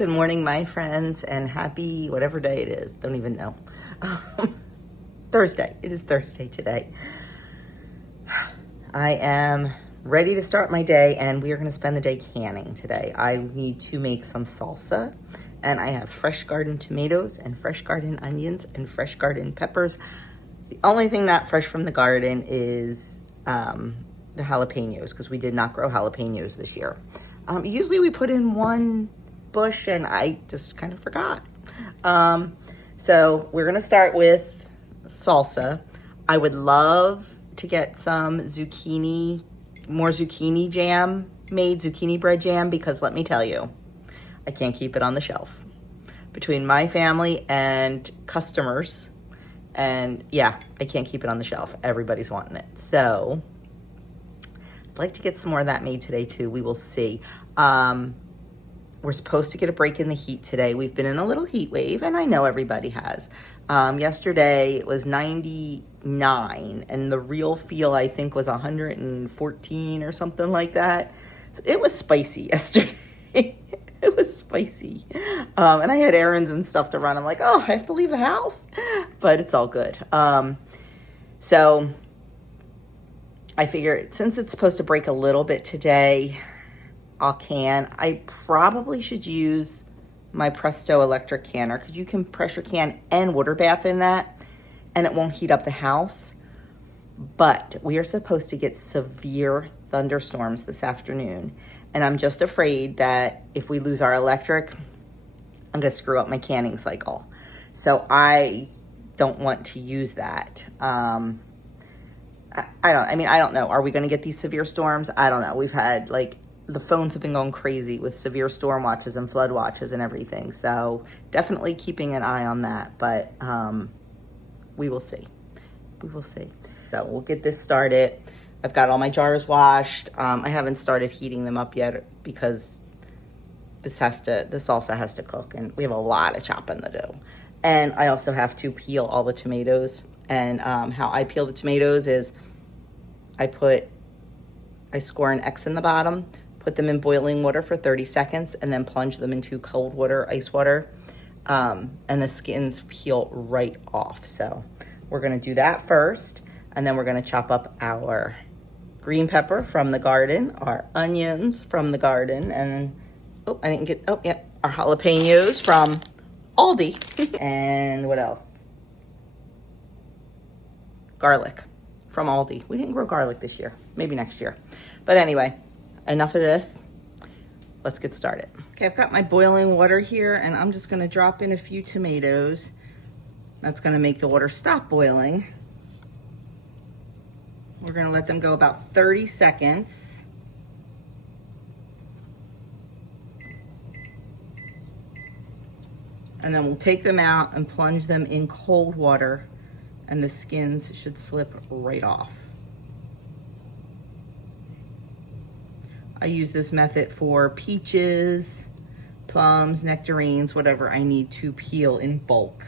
Good morning, my friends, and happy whatever day it is. Don't even know. Thursday. It is Thursday today. I am ready to start my day, and we are going to spend the day canning today. I need to make some salsa, and I have fresh garden tomatoes and fresh garden onions and fresh garden peppers. The only thing not fresh from the garden is the jalapenos, because we did not grow jalapenos this year. Usually we put in one bush, and I just kind of forgot. So we're going to start with salsa. I would love to get some more zucchini jam made, zucchini bread jam, because let me tell you, I can't keep it on the shelf. Between my family and customers, and yeah, I can't keep it on the shelf. Everybody's wanting it. So I'd like to get some more of that made today too. We will see. We're supposed to get a break in the heat today. We've been in a little heat wave, and I know everybody has. Yesterday it was 99, and the real feel, I think, was 114 or something like that. So it was spicy yesterday. It was spicy. And I had errands and stuff to run. I'm like, oh, I have to leave the house. But it's all good. So I figure since it's supposed to break a little bit today, I probably should use my Presto electric canner, because you can pressure can and water bath in that, and it won't heat up the house. But we are supposed to get severe thunderstorms this afternoon, and I'm just afraid that if we lose our electric, I'm going to screw up my canning cycle. So I don't want to use that. I don't know. Are we going to get these severe storms? I don't know. We've had the phones have been going crazy with severe storm watches and flood watches and everything. So definitely keeping an eye on that, but we will see. We will see. So we'll get this started. I've got all my jars washed. I haven't started heating them up yet because the salsa has to cook, and we have a lot of chopping to do. And I also have to peel all the tomatoes. And how I peel the tomatoes is I score an X in the bottom, put them in boiling water for 30 seconds, and then plunge them into cold water, ice water, and the skins peel right off. So we're going to do that first, and then we're going to chop up our green pepper from the garden, our onions from the garden, and our jalapenos from Aldi. And what else? Garlic from Aldi. We didn't grow garlic this year. Maybe next year. But anyway, enough of this. Let's get started. Okay, I've got my boiling water here, and I'm just going to drop in a few tomatoes. That's going to make the water stop boiling. We're going to let them go about 30 seconds. And then we'll take them out and plunge them in cold water, and the skins should slip right off. I use this method for peaches, plums, nectarines, whatever I need to peel in bulk.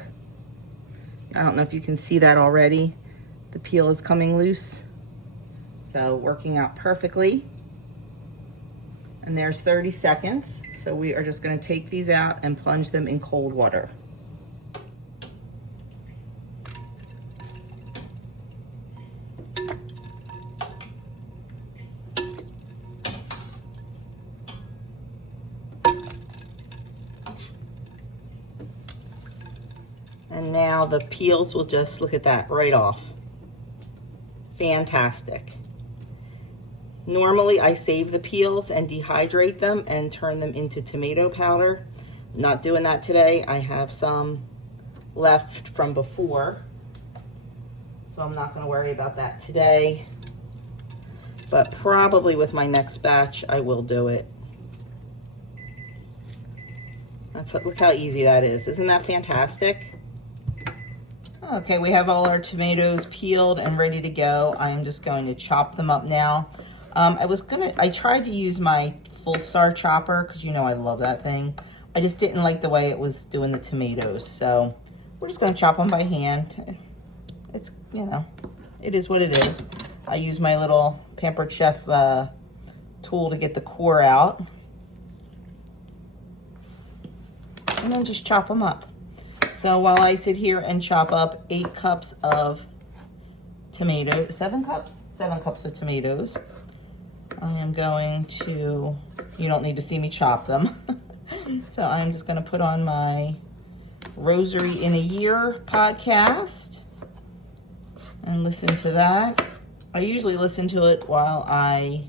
I don't know if you can see that already. The peel is coming loose. So working out perfectly. And there's 30 seconds. So we are just going to take these out and plunge them in cold water. And now the peels will just, look at that, right off. Fantastic. Normally I save the peels and dehydrate them and turn them into tomato powder. Not doing that today. I have some left from before, so I'm not going to worry about that today. But probably with my next batch, I will do it. Look how easy that is. Isn't that fantastic? Okay, we have all our tomatoes peeled and ready to go. I am just going to chop them up now. I tried to use my full star chopper, because you know I love that thing. I just didn't like the way it was doing the tomatoes. So we're just going to chop them by hand. It's, it is what it is. I use my little Pampered Chef tool to get the core out. and then just chop them up. So while I sit here and chop up 8 cups of tomatoes, 7 cups? 7 cups of tomatoes, I am going to, you don't need to see me chop them. So I'm just going to put on my Rosary in a Year podcast and listen to that. I usually listen to it while I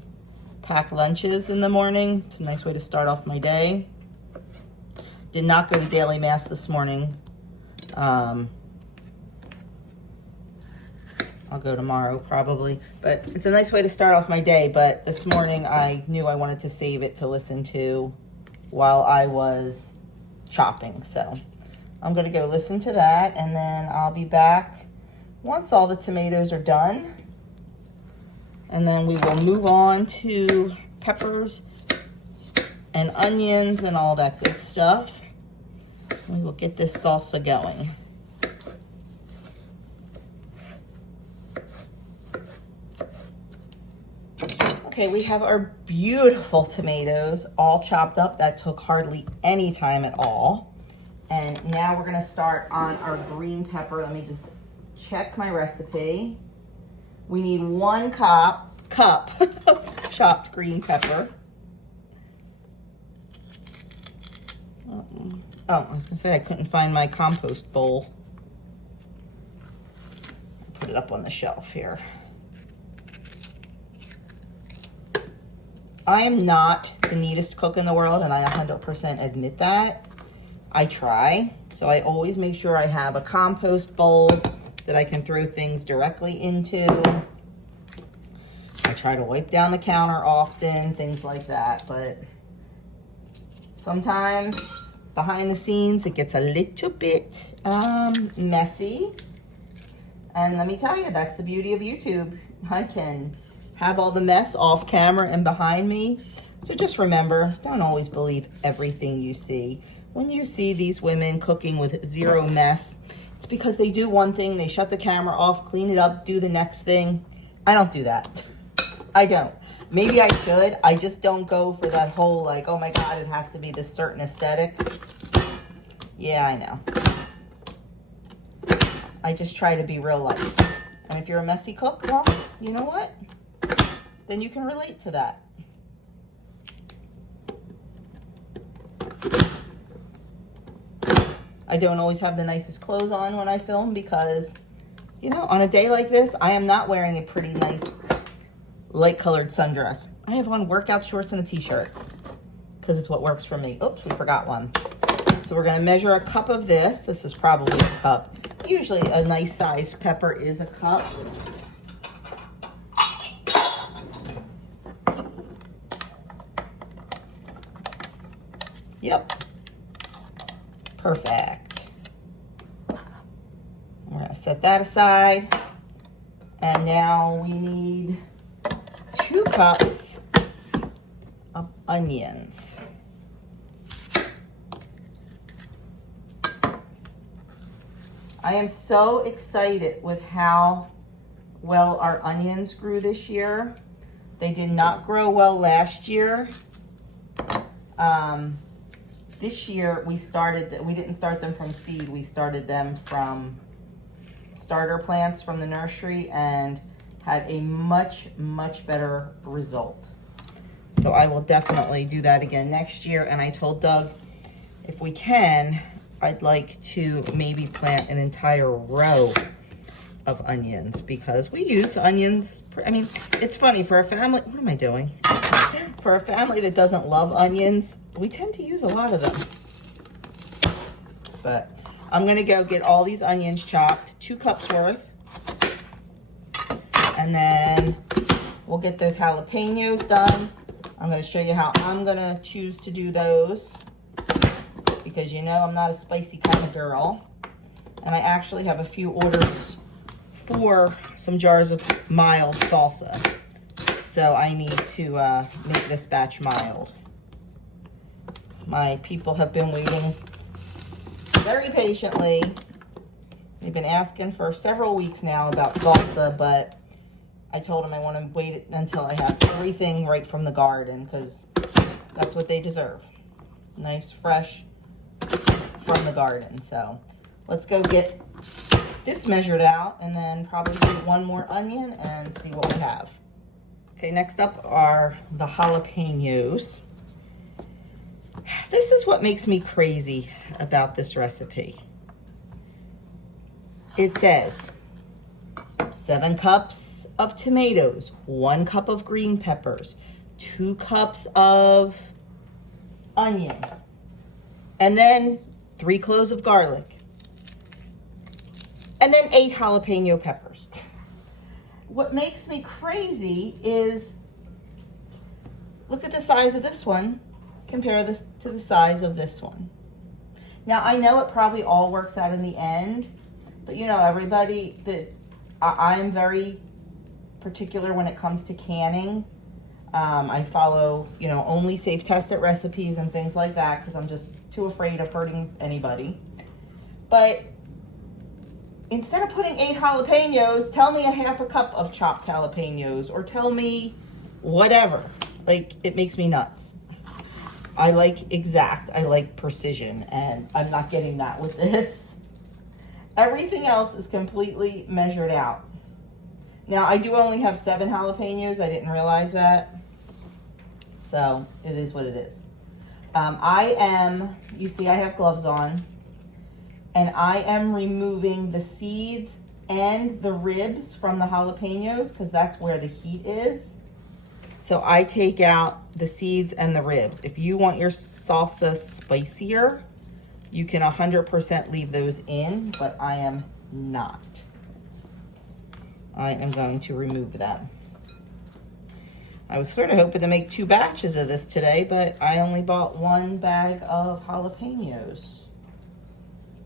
pack lunches in the morning. It's a nice way to start off my day. Did not go to daily mass this morning. I'll go tomorrow probably, but it's a nice way to start off my day. But this morning I knew I wanted to save it to listen to while I was chopping. So I'm gonna go listen to that, and then I'll be back once all the tomatoes are done. And then we will move on to peppers and onions and all that good stuff. We will get this salsa going. Okay, we have our beautiful tomatoes all chopped up. That took hardly any time at all. And now we're gonna start on our green pepper. Let me just check my recipe. We need 1 cup of chopped green pepper. Oh, I was gonna say I couldn't find my compost bowl. Put it up on the shelf here. I am not the neatest cook in the world, and I 100% admit that. I try. So I always make sure I have a compost bowl that I can throw things directly into. I try to wipe down the counter often, things like that. But sometimes behind the scenes, it gets a little bit messy. And let me tell you, that's the beauty of YouTube. I can have all the mess off camera and behind me. So just remember, don't always believe everything you see. When you see these women cooking with zero mess, it's because they do one thing, they shut the camera off, clean it up, do the next thing. I don't do that. I don't. Maybe I should. I just don't go for that whole like, oh my God, it has to be this certain aesthetic. Yeah, I know. I just try to be real life. And if you're a messy cook, well, you know what? Then you can relate to that. I don't always have the nicest clothes on when I film because, you know, on a day like this, I am not wearing a pretty nice light colored sundress. I have on workout shorts and a t-shirt because it's what works for me. Oops, we forgot one. So we're gonna measure a cup of this. This is probably a cup. Usually a nice sized pepper is a cup. Yep. Perfect. We're gonna set that aside. And now we need 2 cups of onions. I am so excited with how well our onions grew this year. They did not grow well last year. This year we didn't start them from seed. We started them from starter plants from the nursery and had a much, much better result. So I will definitely do that again next year. And I told Doug, if we can, I'd like to maybe plant an entire row of onions because we use onions. I mean, it's funny for a family. What am I doing? For a family that doesn't love onions, we tend to use a lot of them. But I'm gonna go get all these onions chopped, 2 cups worth. And then we'll get those jalapenos done. I'm gonna show you how I'm gonna choose to do those because you know I'm not a spicy kind of girl. And I actually have a few orders for some jars of mild salsa. So I need to make this batch mild. My people have been waiting very patiently. They've been asking for several weeks now about salsa, but I told them I want to wait until I have everything right from the garden because that's what they deserve. Nice, fresh from the garden. So let's go get this measured out and then probably do one more onion and see what we have. Okay, next up are the jalapenos. This is what makes me crazy about this recipe. It says 7 cups of tomatoes, 1 cup of green peppers, 2 cups of onion, and then 3 cloves of garlic, and then 8 jalapeno peppers. What makes me crazy is, look at the size of this one, compare this to the size of this one. Now, I know it probably all works out in the end, but you know, everybody, that I am very particular when it comes to canning. I follow, you know, only safe tested recipes and things like that because I'm just too afraid of hurting anybody. But instead of putting 8 jalapenos, tell me a half a cup of chopped jalapenos, or tell me whatever. Like, it makes me nuts. I like exact, I like precision, and I'm not getting that with this. Everything else is completely measured out. Now, I do only have 7 jalapenos. I didn't realize that. So, it is what it is. You see I have gloves on, and I am removing the seeds and the ribs from the jalapenos because that's where the heat is. So I take out the seeds and the ribs. If you want your salsa spicier, you can 100% leave those in, but I am not. I am going to remove them. I was sort of hoping to make 2 batches of this today, but I only bought 1 bag of jalapenos.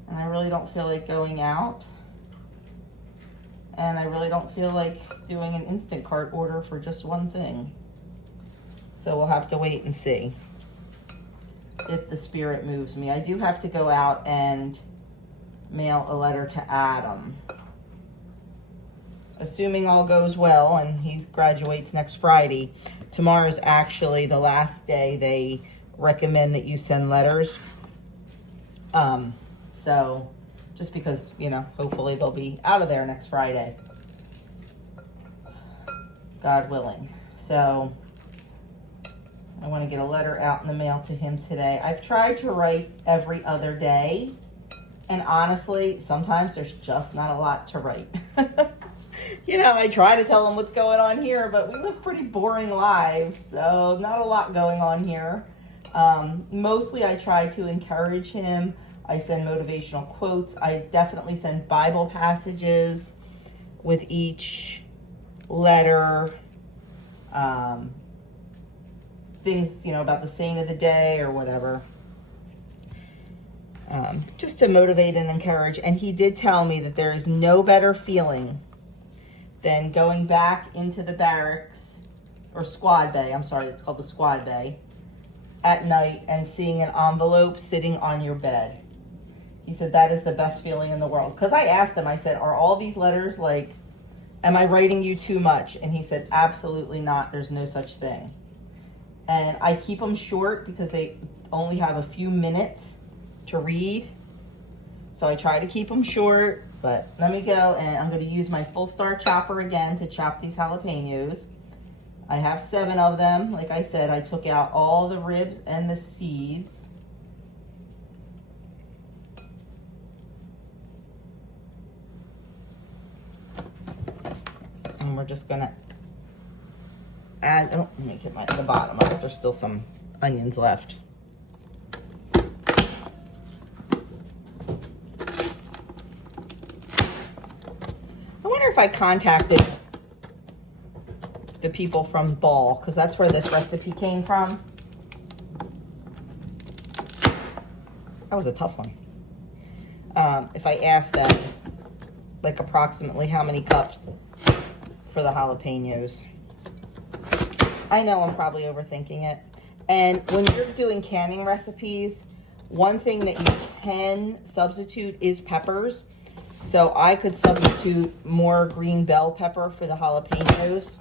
And I really don't feel like going out. And I really don't feel like doing an Instacart order for just one thing. So we'll have to wait and see if the spirit moves me. I do have to go out and mail a letter to Adam. Assuming all goes well and he graduates next Friday. Tomorrow's actually the last day they recommend that you send letters. So just because, you know, hopefully they'll be out of there next Friday. God willing. So I want to get a letter out in the mail to him today. I've tried to write every other day, and honestly, sometimes there's just not a lot to write. You know, I try to tell him what's going on here, but we live pretty boring lives, so not a lot going on here. Mostly I try to encourage him. I send motivational quotes. I definitely send Bible passages with each letter. Things, you know, about the saint of the day or whatever. Just to motivate and encourage. And he did tell me that there is no better feeling than going back into the barracks, or squad bay, I'm sorry, it's called the squad bay, at night and seeing an envelope sitting on your bed. He said that is the best feeling in the world. Because I asked him, I said, are all these letters like, am I writing you too much? And he said, absolutely not. There's no such thing. And I keep them short because they only have a few minutes to read. So I try to keep them short, but let me go, and I'm going to use my full star chopper again to chop these jalapenos. I have 7 of them. Like I said, I took out all the ribs and the seeds. And we're just going to add, oh, let me get the bottom of it. There's still some onions left. I wonder if I contacted the people from Ball, because that's where this recipe came from. That was a tough one. If I asked them, like, approximately how many cups for the jalapenos. I know I'm probably overthinking it. And when you're doing canning recipes, one thing that you can substitute is peppers. So I could substitute more green bell pepper for the jalapenos,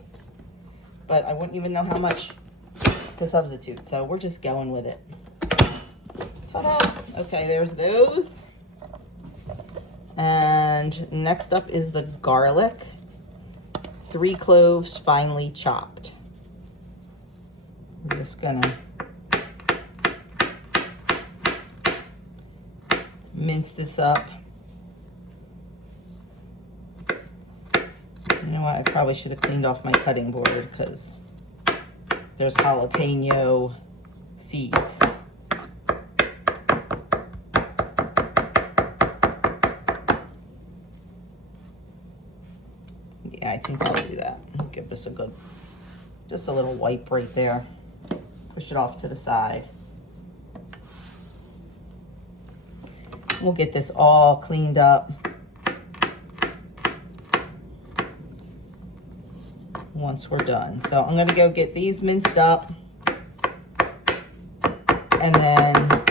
but I wouldn't even know how much to substitute. So we're just going with it. Ta-da! Okay, there's those. And next up is the garlic. 3 cloves finely chopped. I'm just gonna mince this up. You know what, I probably should have cleaned off my cutting board because there's jalapeno seeds. Yeah, I think I'll do that. Give this a good, just a little wipe right there. Push it off to the side. We'll get this all cleaned up once we're done. So I'm gonna go get these minced up and then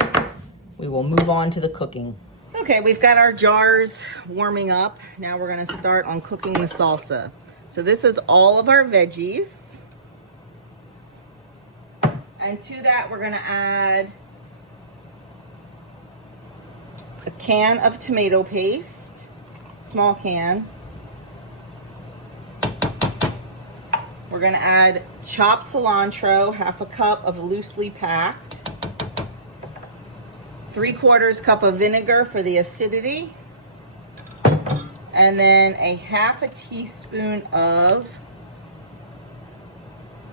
we will move on to the cooking. Okay, we've got our jars warming up. Now we're gonna start on cooking the salsa. So this is all of our veggies. And to that, we're gonna add a can of tomato paste, small can. We're gonna add chopped cilantro, 1/2 cup of loosely packed. 3/4 cup of vinegar for the acidity. And then a 1/2 teaspoon of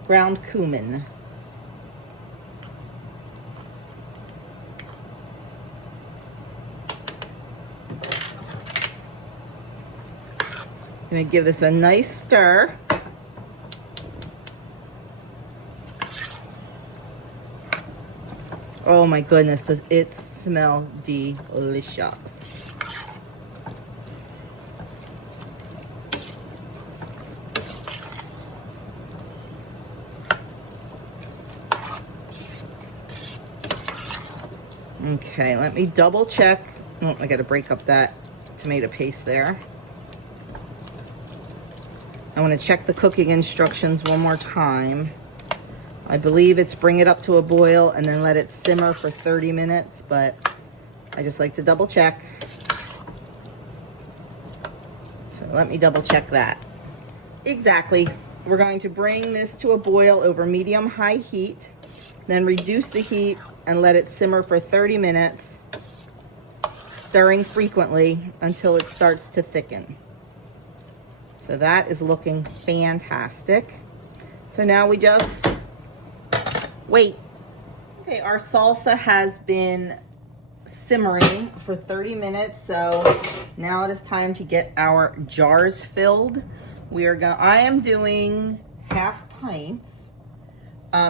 ground cumin. Gonna give this a nice stir. Oh my goodness, does it smell delicious. Okay, let me double check. Oh, I gotta break up that tomato paste there. I want to check the cooking instructions one more time. I believe it's bring it up to a boil and then let it simmer for 30 minutes, but I just like to double check. So let me double check that. Exactly. We're going to bring this to a boil over medium-high heat, then reduce the heat and let it simmer for 30 minutes, stirring frequently until it starts to thicken. So that is looking fantastic. So now we just wait. Okay, our salsa has been simmering for 30 minutes. So now it is time to get our jars filled. I am doing 1/2 pints.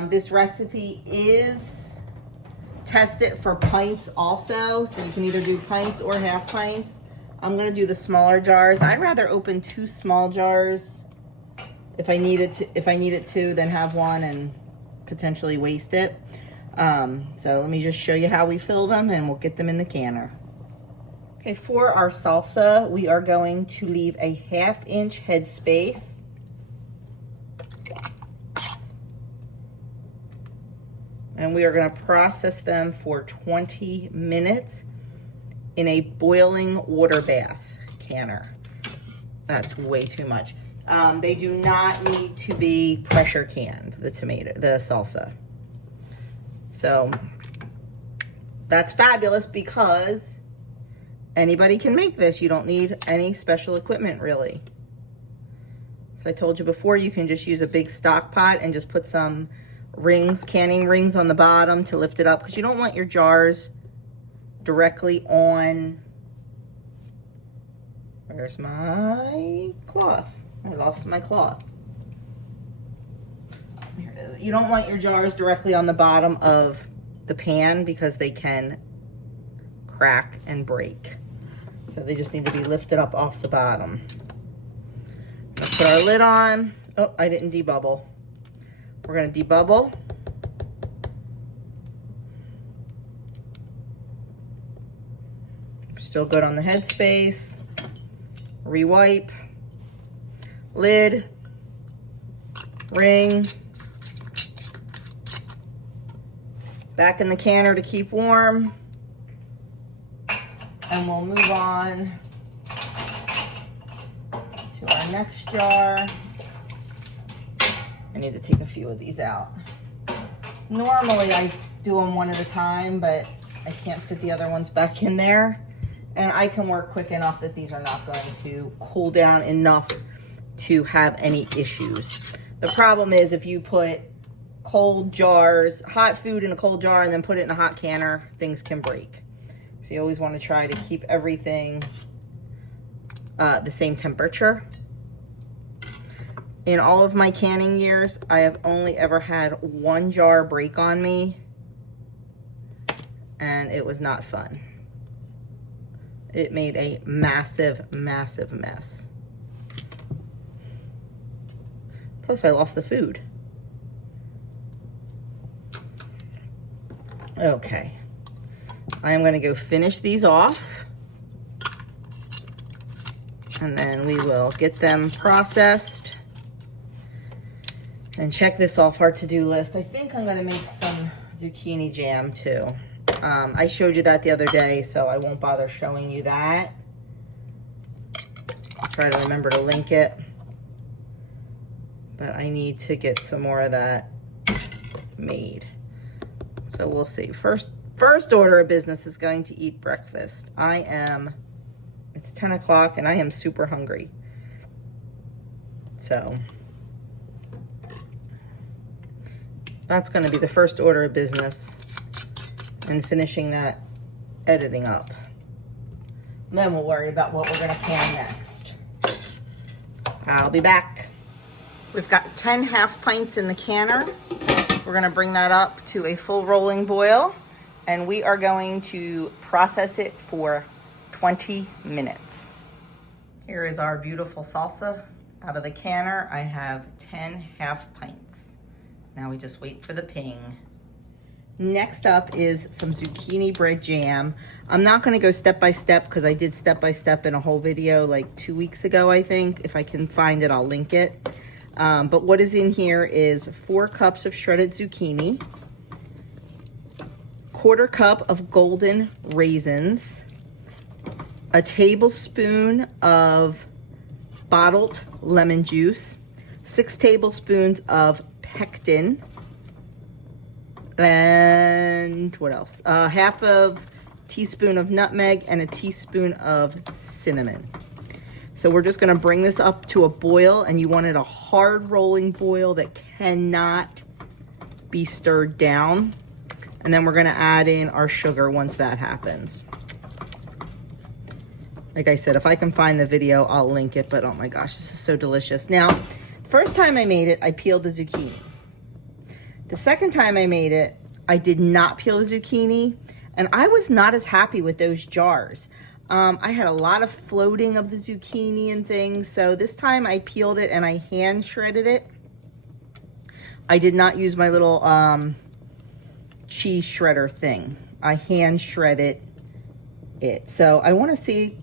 This recipe is tested for pints also. So you can either do pints or 1/2 pints. I'm gonna do the smaller jars. I'd rather open 2 small jars if I needed to than have one and potentially waste it. So let me just show you how we fill them and we'll get them in the canner. Okay, for our salsa, we are going to leave a 1/2 inch headspace. And we are gonna process them for 20 minutes in a boiling water bath canner. That's way too much. They do not need to be pressure canned, the salsa. So that's fabulous because anybody can make this. You don't need any special equipment really. So I told you before, you can just use a big stock pot and just put some rings, canning rings on the bottom to lift it up, because you don't want your jars directly on, where's my cloth? I lost my cloth. Here it is. You don't want your jars directly on the bottom of the pan because they can crack and break. So they just need to be lifted up off the bottom. Let's put our lid on. Oh, I didn't debubble. We're gonna debubble. Still good on the headspace. Rewipe. Lid. Ring. Back in the canner to keep warm. And we'll move on to our next jar. I need to take a few of these out. Normally I do them one at a time, but I can't fit the other ones back in there. And I can work quick enough that these are not going to cool down enough to have any issues. The problem is if you put cold jars, hot food in a cold jar and then put it in a hot canner, things can break. So you always want to try to keep everything the same temperature. In all of my canning years, I have only ever had one jar break on me, and it was not fun. It made a massive, massive mess. Plus, I lost the food. Okay. I am going to go finish these off. And then we will get them processed. And check this off our to-do list. I think I'm going to make some zucchini jam too. I showed you that the other day, so I won't bother showing you that. I'll try to remember to link it. But I need to get some more of that made. So we'll see. First order of business is going to eat breakfast. It's 10 o'clock and I am super hungry. So that's going to be the first order of business. And finishing that editing up. And then we'll worry about what we're going to can next. I'll be back. We've got 10 half pints in the canner. We're going to bring that up to a full rolling boil, and we are going to process it for 20 minutes. Here is our beautiful salsa out of the canner. I have 10 half pints. Now we just wait for the ping. Next up is some zucchini bread jam. I'm not going to go step by step because I did step by step in a whole video like 2 weeks ago, I think. If I can find it, I'll link it. But what is in here is 4 cups of shredded zucchini, 1/4 cup of golden raisins, a tablespoon of bottled lemon juice, 6 tablespoons of pectin, and what else? Half of teaspoon of nutmeg and a teaspoon of cinnamon. So we're just gonna bring this up to a boil, and you want it a hard rolling boil that cannot be stirred down. And then we're gonna add in our sugar once that happens. Like I said, if I can find the video, I'll link it, but oh my gosh, this is so delicious. Now, first time I made it, I peeled the zucchini. The second time I made it, I did not peel the zucchini, and I was not as happy with those jars. I had a lot of floating of the zucchini and things, so this time I peeled it and I hand shredded it. I did not use my little cheese shredder thing. I hand shredded it. So I want to see,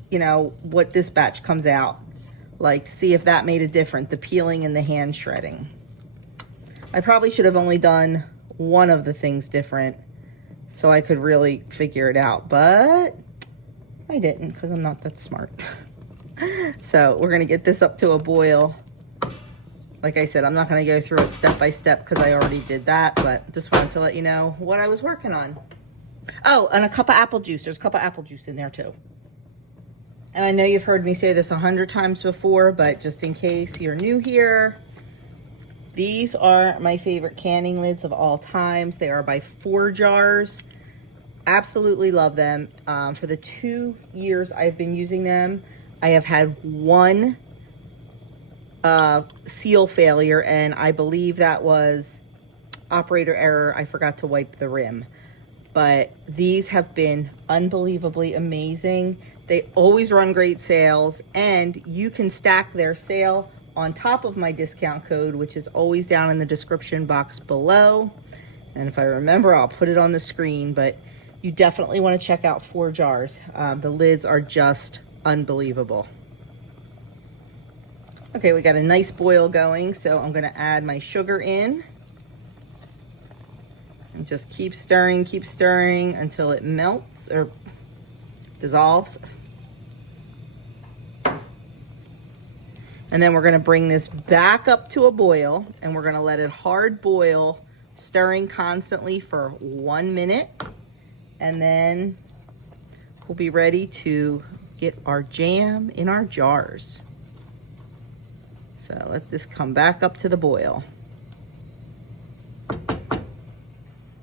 what this batch comes out like, see if that made a difference, the peeling and the hand shredding. I probably should have only done one of the things different so I could really figure it out, but I didn't because I'm not that smart. So we're going to get this up to a boil. Like I said, I'm not going to go through it step by step because I already did that, but just wanted to let you know what I was working on. Oh, and a cup of apple juice. There's a cup of apple juice in there too. And I know you've heard me say this 100 times before, but just in case you're new here, these are my favorite canning lids of all times. They are by 4 Jars. Absolutely love them. For the 2 years I've been using them, I have had one seal failure, and I believe that was operator error. I forgot to wipe the rim. But these have been unbelievably amazing. They always run great sales, and you can stack their sale on top of my discount code, which is always down in the description box below. And if I remember, I'll put it on the screen, but you definitely want to check out 4 Jars. The lids are just unbelievable. Okay, we got a nice boil going, so I'm going to add my sugar in. And just keep stirring until it melts, or dissolves. And then we're gonna bring this back up to a boil, and we're gonna let it hard boil, stirring constantly for 1 minute. And then we'll be ready to get our jam in our jars. So let this come back up to the boil.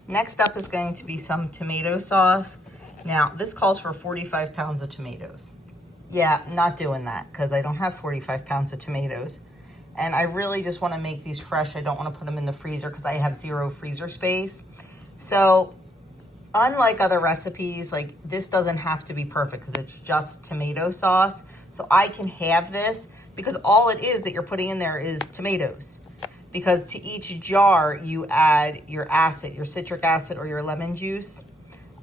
Next up is going to be some tomato sauce. Now, this calls for 45 pounds of tomatoes. Yeah, not doing that because I don't have 45 pounds of tomatoes. And I really just want to make these fresh. I don't want to put them in the freezer because I have 0 freezer space. So unlike other recipes, like this doesn't have to be perfect because it's just tomato sauce. So I can have this because all it is that you're putting in there is tomatoes. Because to each jar, you add your acid, your citric acid or your lemon juice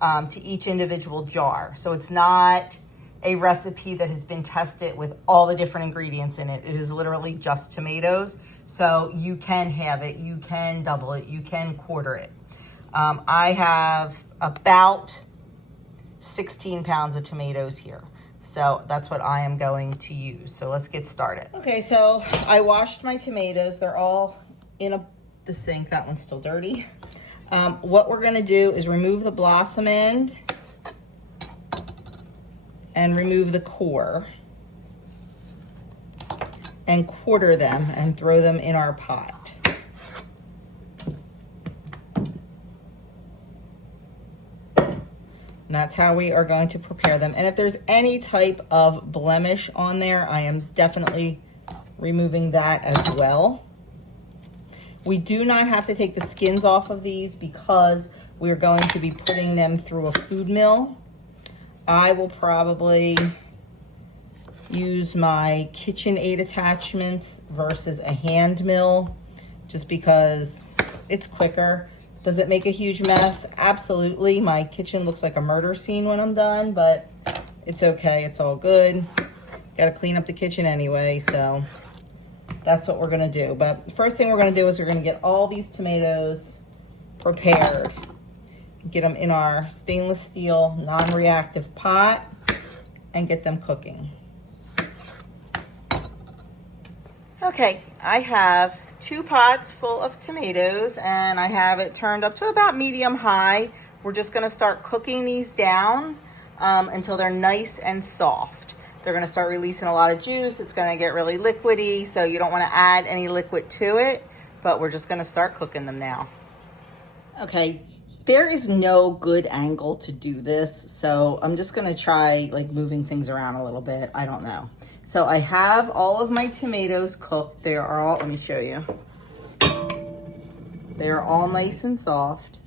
to each individual jar. So it's not a recipe that has been tested with all the different ingredients in it. It is literally just tomatoes. So you can have it, you can double it, you can quarter it. I have about 16 pounds of tomatoes here. So that's what I am going to use. So let's get started. Okay, so I washed my tomatoes. They're all in the sink. That one's still dirty. What we're gonna do is remove the blossom end and remove the core and quarter them and throw them in our pot. And that's how we are going to prepare them. And if there's any type of blemish on there, I am definitely removing that as well. We do not have to take the skins off of these because we're going to be putting them through a food mill. I will probably use my KitchenAid attachments versus a hand mill just because it's quicker. Does it make a huge mess? Absolutely. My kitchen looks like a murder scene when I'm done, but it's okay. It's all good. Got to clean up the kitchen anyway, so that's what we're going to do. But the first thing we're going to do is we're going to get all these tomatoes prepared. Get them in our stainless steel non-reactive pot and get them cooking. Okay, I have 2 pots full of tomatoes and I have it turned up to about medium high. We're just gonna start cooking these down until they're nice and soft. They're gonna start releasing a lot of juice. It's gonna get really liquidy, so you don't wanna add any liquid to it, but we're just gonna start cooking them now. Okay, there is no good angle to do this, so I'm just gonna try like moving things around a little bit. I don't know. So I have all of my tomatoes cooked. They are all, let me show you. They are all nice and soft.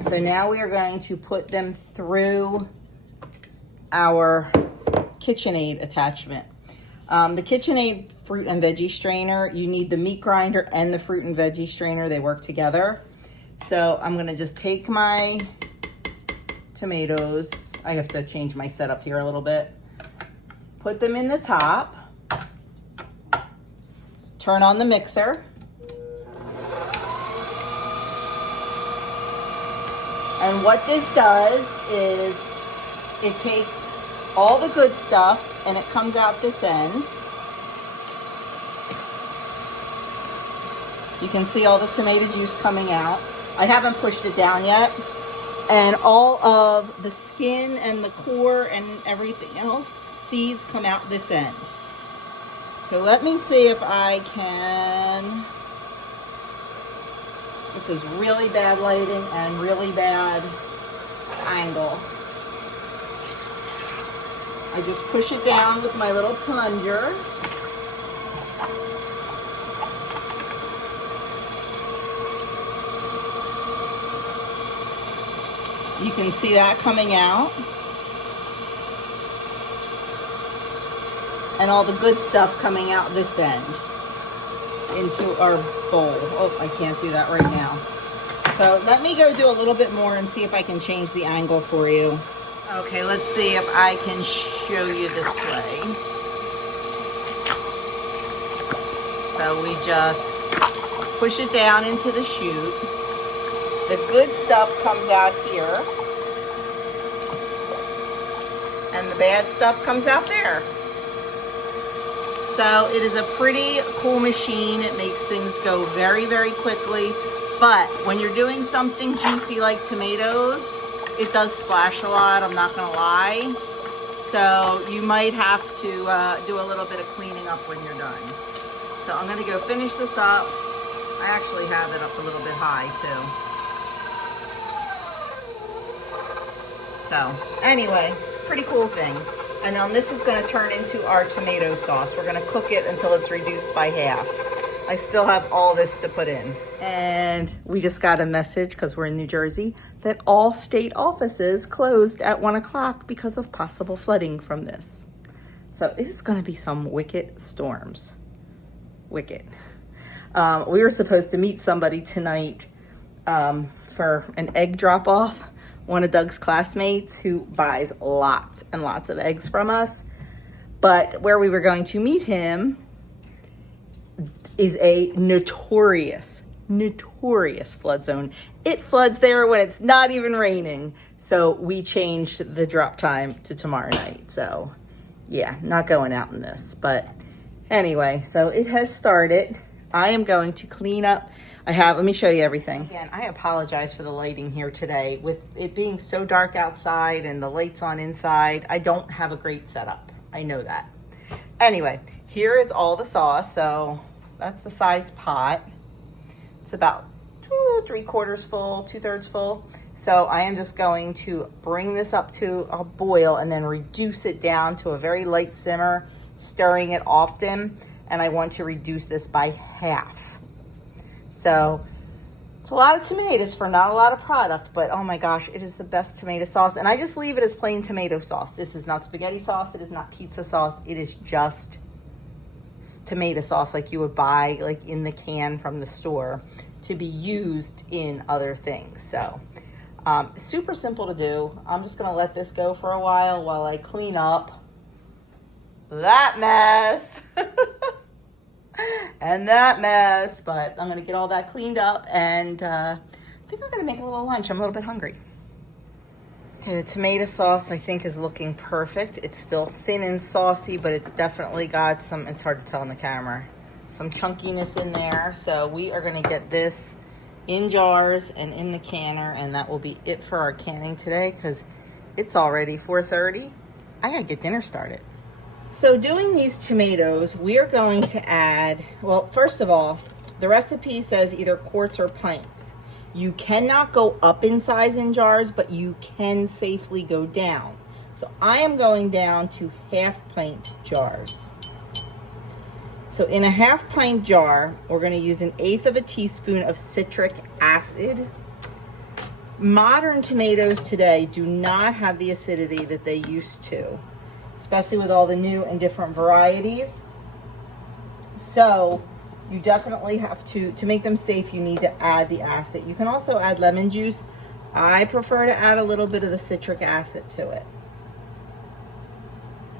So now we are going to put them through our KitchenAid attachment. The KitchenAid fruit and veggie strainer, you need the meat grinder and the fruit and veggie strainer. They work together. So I'm gonna just take my tomatoes. I have to change my setup here a little bit. Put them in the top. Turn on the mixer. And what this does is it takes all the good stuff and it comes out this end. You can see all the tomato juice coming out. I haven't pushed it down yet. And all of the skin and the core and everything else, seeds, come out this end. So let me see if I can. This is really bad lighting and really bad angle. I just push it down with my little plunger. You can see that coming out. And all the good stuff coming out this end into our bowl. Oh, I can't do that right now. So let me go do a little bit more and see if I can change the angle for you. Okay, let's see if I can show you this way. So we just push it down into the chute. The good stuff comes out here. and the bad stuff comes out there. So it is a pretty cool machine. It makes things go very, very quickly. But when you're doing something juicy like tomatoes, it does splash a lot, I'm not gonna lie. So you might have to do a little bit of cleaning up when you're done. So I'm gonna go finish this up. I actually have it up a little bit high too. So anyway, pretty cool thing. And then this is going to turn into our tomato sauce. We're going to cook it until it's reduced by half. I still have all this to put in. And we just got a message, because we're in New Jersey, that all state offices closed at 1 o'clock because of possible flooding from this. So it is going to be some wicked storms. Wicked. We were supposed to meet somebody tonight for an egg drop-off. One of Doug's classmates who buys lots and lots of eggs from us. But where we were going to meet him is a notorious flood zone. It floods there when it's not even raining. So we changed the drop time to tomorrow night. So yeah, not going out in this. But anyway, so it has started. I am going to clean up. Let me show you everything. Again, I apologize for the lighting here today. With it being so dark outside and the lights on inside, I don't have a great setup. I know that. Anyway, here is all the sauce. So that's the size pot. It's about 3/4 full, 2/3 full. So I am just going to bring this up to a boil and then reduce it down to a very light simmer, stirring it often. And I want to reduce this by half. So it's a lot of tomatoes for not a lot of product, but oh my gosh, it is the best tomato sauce. And I just leave it as plain tomato sauce. This is not spaghetti sauce. It is not pizza sauce. It is just tomato sauce like you would buy like in the can from the store to be used in other things. So super simple to do. I'm just gonna let this go for a while I clean up that mess. And that mess, but I'm gonna get all that cleaned up, and I think I'm gonna make a little lunch. I'm a little bit hungry. Okay, the tomato sauce I think is looking perfect. It's still thin and saucy, but it's definitely got some, it's hard to tell in the camera, some chunkiness in there. So we are gonna get this in jars and in the canner, and that will be it for our canning today, because it's already 4:30. I gotta get dinner started. So doing these tomatoes, we are going to add, well, first of all, the recipe says either quarts or pints. You cannot go up in size in jars, but you can safely go down. So I am going down to 1/2 pint jars. So in a 1/2 pint jar, we're going to use 1/8 teaspoon of citric acid. Modern tomatoes today do not have the acidity that they used to, especially with all the new and different varieties. So you definitely have to make them safe, you need to add the acid. You can also add lemon juice. I prefer to add a little bit of the citric acid to it.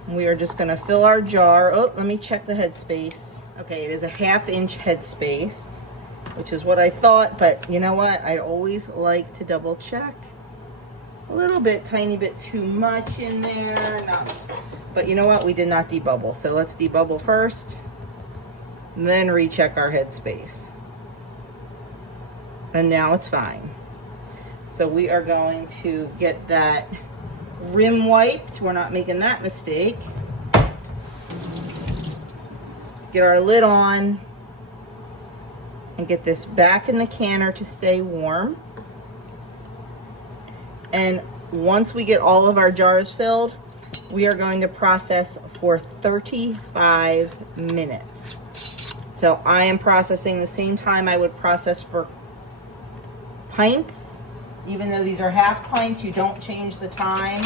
We are just gonna fill our jar. Oh, let me check the headspace. Okay, it is a 1/2 inch headspace, which is what I thought, but you know what? I always like to double check. A little bit, tiny bit too much in there. But you know what? We did not debubble. So let's debubble first, and then recheck our headspace. And now it's fine. So we are going to get that rim wiped. We're not making that mistake. Get our lid on and get this back in the canner to stay warm. And once we get all of our jars filled, we are going to process for 35 minutes. So I am processing the same time I would process for pints. Even though these are 1/2 pints, you don't change the time.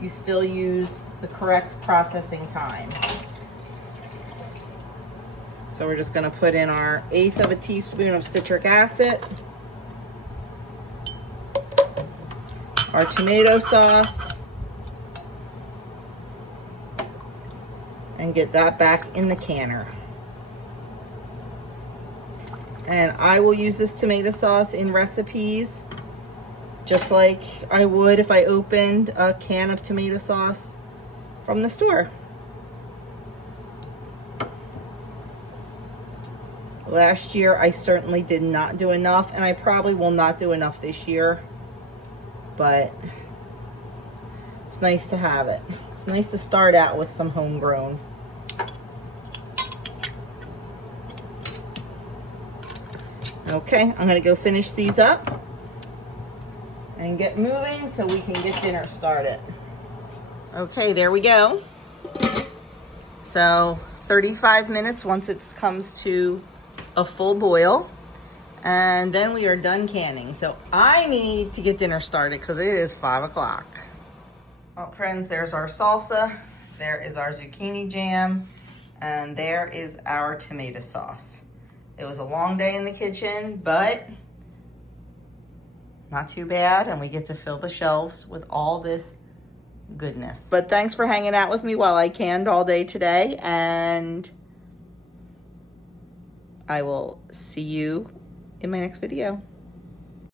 You still use the correct processing time. So we're just going to put in our 1/8 teaspoon of citric acid, our tomato sauce, and get that back in the canner. And I will use this tomato sauce in recipes just like I would if I opened a can of tomato sauce from the store. Last year, I certainly did not do enough, and I probably will not do enough this year, but it's nice to have it. It's nice to start out with some homegrown. Okay, I'm gonna go finish these up and get moving so we can get dinner started. Okay, there we go. So 35 minutes once it comes to a full boil, and then we are done canning. So I need to get dinner started because it is 5 o'clock. Well, friends, there's our salsa, there is our zucchini jam, and there is our tomato sauce. It was a long day in the kitchen, but not too bad, and we get to fill the shelves with all this goodness. But thanks for hanging out with me while I canned all day today, and I will see you in my next video.